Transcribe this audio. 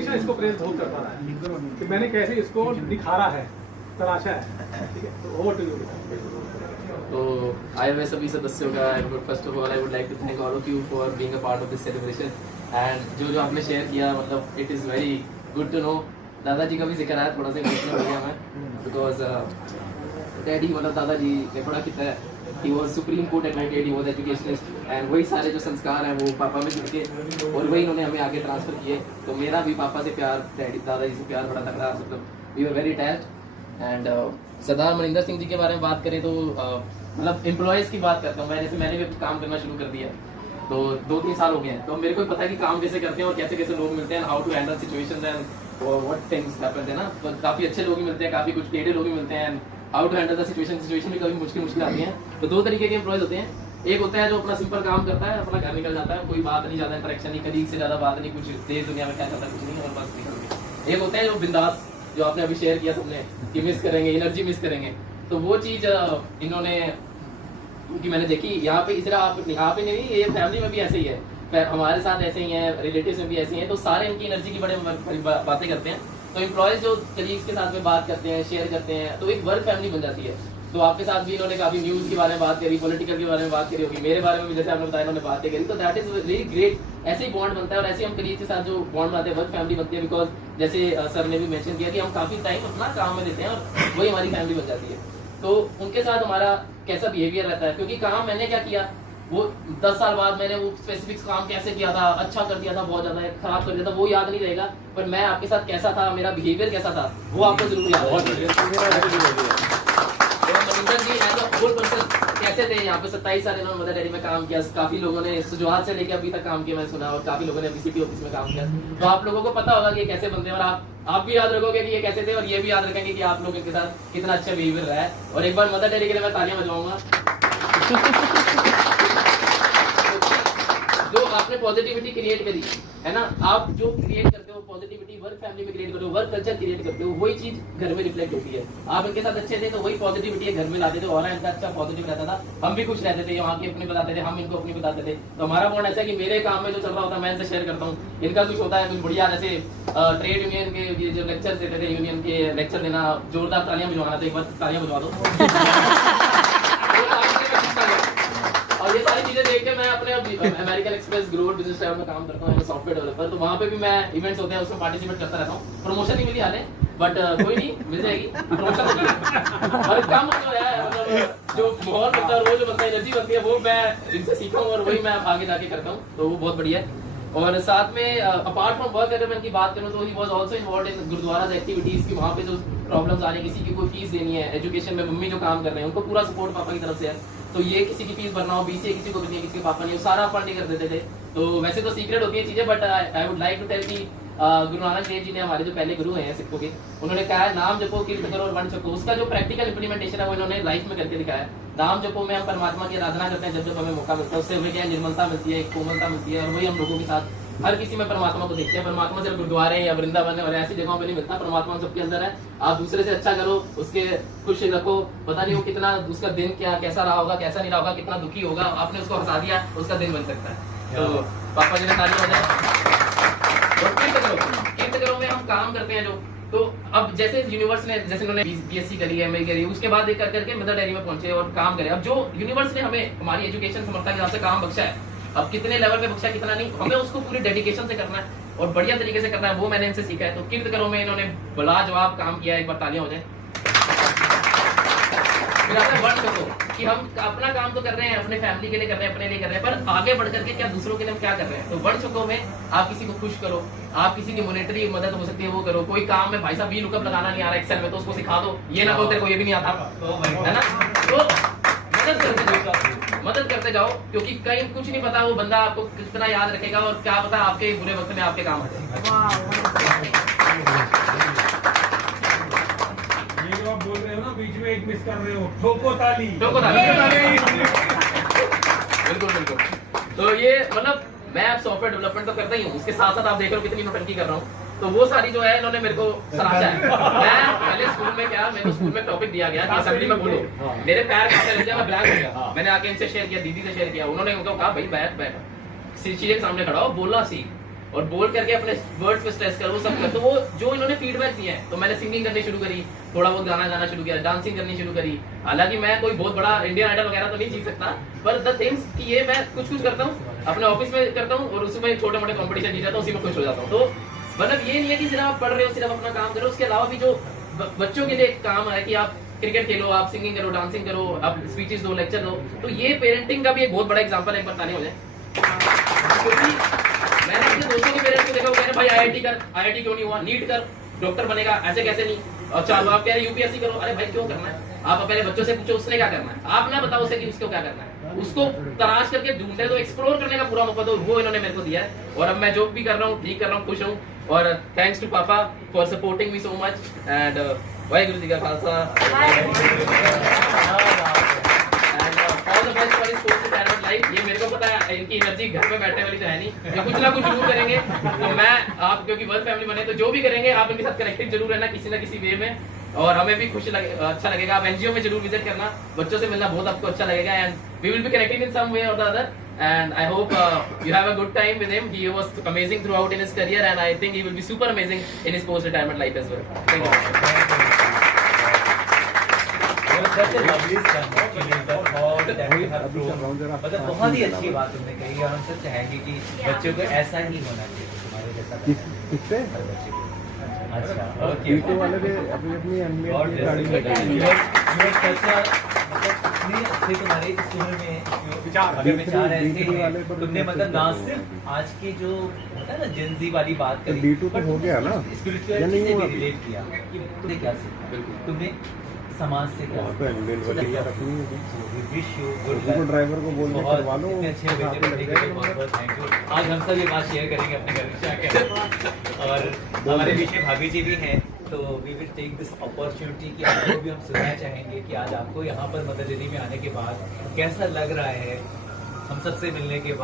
इसको प्रेस बहुत करता रहा है कि मैंने कैसे इसको निखारा है, तराशा है। ठीक है, तो ओवर टू यू। तो आए हुए सभी सदस्यों का first of all I would like to thank all of you for being a part of this celebration and जो जो आपने शेयर किया, मतलब it is very good to know. दादाजी का भी जिक्र आया, थोड़ा सा इमोशनल हो गया मैं बिकॉज डैडी मतलब दादाजी ने बड़ा किया है। He was supreme court advocate, he was educationist and वही सारे जो संस्कार हैं वो पापा में जुड़ के और वही इन्होंने हमें आगे ट्रांसफर किए। तो मेरा भी पापा से प्यार, डैडी दादाजी से प्यार बड़ा तगड़ा, मतलब we were very attached. And Sardar Maninder Singh ji के बारे में बात करें तो मतलब एम्प्लॉयज़ की बात करता हूँ मैं, जैसे मैंने भी काम करना शुरू कर दिया तो 2-3 साल हो गए हैं, तो मेरे को पता है कि काम कैसे करते हैं और कैसे कैसे लोग मिलते हैं, how to handle situations and what things happen है ना। तो काफ़ी अच्छे लोग भी मिलते हैं, काफ़ी कुछ टेढ़े लोग भी मिलते हैं, how to handle the situation भी कभी मुश्किल आती है। तो 2 तरीके के एम्प्लॉयज़ होते हैं। एक होता है जो अपना सिंपल काम करता है, अपना घर निकल जाता है, कोई बात नहीं, ज़्यादा इंटरेक्शन नहीं, कलीग से ज़्यादा बात नहीं, कुछ देश दुनिया में क्या चलता है कुछ नहीं, और बस निकल गए। एक होता है जो बिंदास, जो आपने अभी शेयर किया सबने कि मिस करेंगे, एनर्जी मिस करेंगे। तो वो चीज़ इन्होंने, क्योंकि मैंने देखी यहाँ पे, इसलिए आप यहाँ पे नहीं, ये फैमिली में भी ऐसे ही है, हमारे साथ ऐसे ही हैं, रिलेटिव्स में भी ऐसे ही हैं, तो सारे इनकी एनर्जी की बड़े बातें करते हैं। तो एम्प्लॉयज़ जो कलीग्स के साथ में बात करते हैं, शेयर करते हैं, तो एक वर्क फैमिली बन जाती है। तो आपके साथ भी इन्होंने काफ़ी न्यूज़ के बारे में बात करी, पॉलिटिकल के बारे में बात करी होगी, मेरे बारे में भी जैसे आपने बताया इन्होंने बातें करी, तो दैट इज़ रियली ग्रेट। ऐसे ही बॉन्ड बनता है और ऐसे हम कलीग के साथ जो बॉन्ड बनाते हैं, वर्क फैमिली बनती है। बिकॉज जैसे सर ने भी मेंशन किया कि हम काफ़ी टाइम अपना काम में देते हैं और वही हमारी फैमिली बन जाती है। तो उनके साथ हमारा कैसा बिहेवियर रहता है, क्योंकि काम मैंने क्या किया, वो 10 साल बाद मैंने वो स्पेसिफिक काम कैसे किया था, अच्छा कर दिया था, बहुत ज्यादा खराब कर दिया था, वो याद नहीं रहेगा, पर मैं आपके साथ कैसा था, मेरा बिहेवियर कैसा था, वो आपको जरूर याद है। मनिंदर जी एज अ होल पर्सन कैसे थे, यहाँ पे 27 साल इन्होंने मदर डेयरी में काम किया, काफी लोगों ने शुरुआत से लेकर अभी तक काम किया, मैंने सुना, और काफी लोगों ने बीसीपी ऑफिस में काम किया। तो आप लोगों को पता होगा कि ये कैसे बनते हैं, और आप भी याद रखोगे कि ये कैसे थे, और ये भी याद रखेंगे कि आप लोगों के साथ कितना अच्छा बिहेवियर रहा है। और एक बार मदर डेयरी के लिए मैं तालियां बजाऊंगा। जो आपने पॉजिटिविटी क्रिएट करी है ना, आप जो क्रिएट करते हो पॉजिटिविटी वर्क फैमिली में क्रिएट करते हो, वर्क कल्चर क्रिएट करते हो, वही चीज घर में रिफ्लेक्ट होती है। आप इनके साथ अच्छे थे तो वही पॉजिटिविटी घर में लाते थे, और इनका अच्छा पॉजिटिव रहता था, हम भी खुश रहते थे, वहाँ की अपनी बताते थे, हम इनको अपनी बताते थे। तो हमारा बॉन्ड ऐसा है कि मेरे काम में जो चल रहा होता है मैं इनसे शेयर करता हूँ, इनका कुछ होता है कुछ बढ़िया, जैसे ट्रेड यूनियन के जो लेक्चर देते थे, यूनियन के लेक्चर देना, जोरदार तालियां बजवाना, तो एक बार तालियां बजवा दो। और ये सारी चीजें देख के मैं अपने American express growth business travel में काम करता हूँ, सॉफ्टवेयर डेवलपर, तो वहाँ पे भी मैं इवेंट्स होते हैं उसमें पार्टिसिपेट करता रहता हूँ। प्रमोशन नहीं मिली हाले, बट कोई नहीं, मिल जाएगी प्रमोशन होगी। और काम जो है, मतलब जो माहौल बनता है, वो जो बनता है, एनर्जी बनती है, वो मैं इनसे सीखा हूँ और वही मैं आगे जाके करता हूँ, तो वो बहुत बढ़िया है। और साथ में अपार्ट फ्रॉम वर्क अगर मैं इनकी बात करूँ तो he was also involved in gurdwara activities की, वहाँ पे जो प्रॉब्लम्स आ रही है, किसी की कोई फीस देनी है, एजुकेशन में मम्मी जो काम कर रहे हैं उनको पूरा सपोर्ट पापा की तरफ से है। तो ये किसी की फीस भरना हो, बीसीए किसी को करनी है, किसी के पापा नहीं, वो सारा फंड कर देते थे। तो वैसे तो सीक्रेट होती है चीजें, but I would like to tell की गुरु नानक देव जी ने, हमारे जो पहले गुरु हैं सिखों के, उन्होंने कहा है नाम जपो कीर्त करो और वन चको। उसका जो प्रैक्टिकल इंप्लीमेंटेशन है वो इन्होंने लाइफ में करके दिखाया है। नाम जपो में हम परमात्मा की आराधना करते हैं, जब हमें मौका मिलता है, उससे हमें क्या निर्मलता मिलती है, एक कोमलता मिलती है, और वही हम लोगों के साथ हर किसी में परमात्मा को देखते हैं। परमात्मा सिर्फ गुरुद्वारे या वृंदावन और ऐसी जगहों पे नहीं मिलता, परमात्मा सबके अंदर है। आप दूसरे से अच्छा करो, उसके खुश रखो, पता नहीं वो कितना उसका दिन क्या कैसा रहा होगा, कैसा नहीं रहा होगा, कितना दुखी होगा, आपने उसको हंसा दिया, उसका दिन बन सकता है। तो पापा जी ने ताली हो जाए। और कीर्त करो में हम काम करते हैं जो, तो अब जैसे यूनिवर्स ने, जैसे उन्होंने बीएससी करी है, एमए करी, उसके बाद एक कर करके मदर डेयरी में पहुंचे और काम करे। अब जो यूनिवर्स ने हमें हमारी एजुकेशन समर्था के हिसाब से काम बख्शा है, अब कितने लेवल पे बख्शा कितना नहीं, हमें उसको पूरी डेडिकेशन से करना है और बढ़िया तरीके से करना है, वो मैंने इनसे सीखा है। तो कीर्त करो में इन्होंने लाजवाब काम किया, एक बार तालियां हो जाए। फिर आता है वर्ण चको, कि हम अपना काम तो कर रहे हैं, अपने फैमिली के लिए कर रहे हैं, अपने लिए कर रहे हैं, पर आगे बढ़ करके क्या दूसरों के लिए हम क्या कर रहे हैं। तो वर्ण चको में आप किसी को खुश करो, आप किसी की मॉनेटरी मदद हो सकती है वो करो, कोई काम में भाई साहब वी लुकअप लगाना नहीं आ रहा एक्सेल में, तो उसको सिखा दो, ये ना बोलते को ये भी नहीं आता, है ना। तो मदद करते जाओ, क्योंकि कहीं कुछ नहीं पता वो बंदा आपको कितना याद रखेगा, और क्या पता आपके बुरे वक्त में आपके काम आ जाए। ये जो आप बोल रहे हो ना, बीच में एक मिस कर रहे हो, ठोको ताली, ठोको ताली। बिल्कुल बिल्कुल। तो ये मतलब मैं अब सॉफ्टवेयर डेवलपमेंट तो करता ही हूँ, उसके साथ साथ आप देख रहे हो कितनी नौटंकी कर रहा हूँ, तो वो सारी जो है इन्होंने मेरे को सराहा है। मैं पहले स्कूल में क्या, मेरे को स्कूल में टॉपिक दिया गया कि असेंबली में बोलो, मेरे पैर कैसे लग गया, मैं ब्लैंक हो गया। मैंने आके इनसे शेयर किया, दीदी से शेयर किया, उन्होंने कहा भाई बैठ बैठ, शीशे के सामने खड़ा हो, बोलना सीख। और बोल करके अपने वर्ड्स पे स्ट्रेस कर, वो सब कर। तो वो जो इन्होंने फीडबैक दिए हैं, तो मैंने सिंगिंग करनी शुरू करी, थोड़ा बहुत गाना गाना शुरू किया, डांसिंग करनी शुरू करी। हालांकि मैं कोई बहुत बड़ा इंडियन आइडल वगैरह तो नहीं जीत सकता, पर द थिंग्स कि ये मैं कुछ करता हूँ, अपने ऑफिस में करता हूँ और उसमें छोटे मोटे कॉम्पिटिशन जीत जाता हूँ, उसी में खुश हो जाता हूँ। तो मतलब ये नहीं है कि सिर्फ आप पढ़ रहे हो, सिर्फ अपना काम करो, उसके अलावा भी जो बच्चों के लिए एक काम है कि आप क्रिकेट खेलो, आप सिंगिंग करो, डांसिंग करो, आप स्पीचेस दो, लेक्चर दो। तो ये पेरेंटिंग का भी एक बहुत बड़ा एग्जांपल है। एक बार ताली हो जाए। क्योंकि मैंने अपने दोस्तों के पेरेंट्स को देखा, वो कह रहे भाई आईआईटी कर, आईआईटी क्यों नहीं हुआ, नीट कर, डॉक्टर बनेगा, ऐसे कैसे नहीं, और चलो आप कह रहे यूपीएससी करो। अरे भाई क्यों करना है? आप पहले बच्चों से पूछो उसने क्या करना है, आप ना बताओ उसे कि उसको क्या करना है, उसको तलाश करके ढूंढे, तो एक्सप्लोर करने का पूरा मौका दो। वो इन्होंने मेरे को दिया है और अब मैं जो भी कर रहा हूँ ठीक कर रहा हूँ, खुश हूँ। और thanks to papa for supporting me so much and Waheguru ji का Khalsa all the best for sports talent life. ये मेरे को पता है इनकी एनर्जी घर में बैठने वाली तो है नहीं, ये कुछ ना कुछ जरूर करेंगे। तो मैं आप क्योंकि वर्ल्ड फैमिली बने, तो जो भी करेंगे आप इनके साथ कनेक्टेड जरूर रहना किसी ना किसी वे में, और हमें भी अच्छा लगेगा। आप एनजीओ में जरूर विजिट करना, बच्चों से मिलना बहुत आपको अच्छा लगेगा and we will be connected in some way और the other and I hope you have a good time with him. He was amazing throughout in his career and I think he will be super amazing in his post retirement life as well. Thank you. such a lovely son, और that you have grown. मतलब बहुत ही अच्छी बात तुमने कही और हम सब चाहेंगे कि बच्चों को ऐसा ही होना चाहिए, तुम्हारे जैसा किससे हर बच्चे को। अच्छा, ओके। वीटो वाले ने अपनी अपनी अहमियत की गाड़ी में डाली है। मतलब इतने अच्छे तुम्हारे इस उम्र में विचार, अगर विचार ऐसे B3 वाले हैं, पर तुमने मतलब ना बिल्कुल सिर्फ आज की जो होता है ना जेंजी वाली बात तो करी, B2 तो हो गया ना? स्पिरिचुअलिटी या से नहीं भी हुआ? रिलेट किया कि तुमने क्या सीखा, तुमने समाज से क्या वहाँ पे एम्बुलेंस वाली क्या रखनी होगी, विश यू उनको ड्राइवर को बोल के बहुत करवा लो, इतने अच्छे वहाँ बेटे पे बनने लग के लिए जाएगा। बहुत बहुत थैंक यू। आज हम सब ये बात शेयर करेंगे अपने घर में क्या और हमारे बीच में भाभी जी भी हैं, तो we will take this opportunity कि आपको भी हम सुनना चाहेंगे कि आज आपको यहाँ पर मदर डेयरी में आने के बाद कैसा लग रहा है, हम सबसे मिलने के बाद।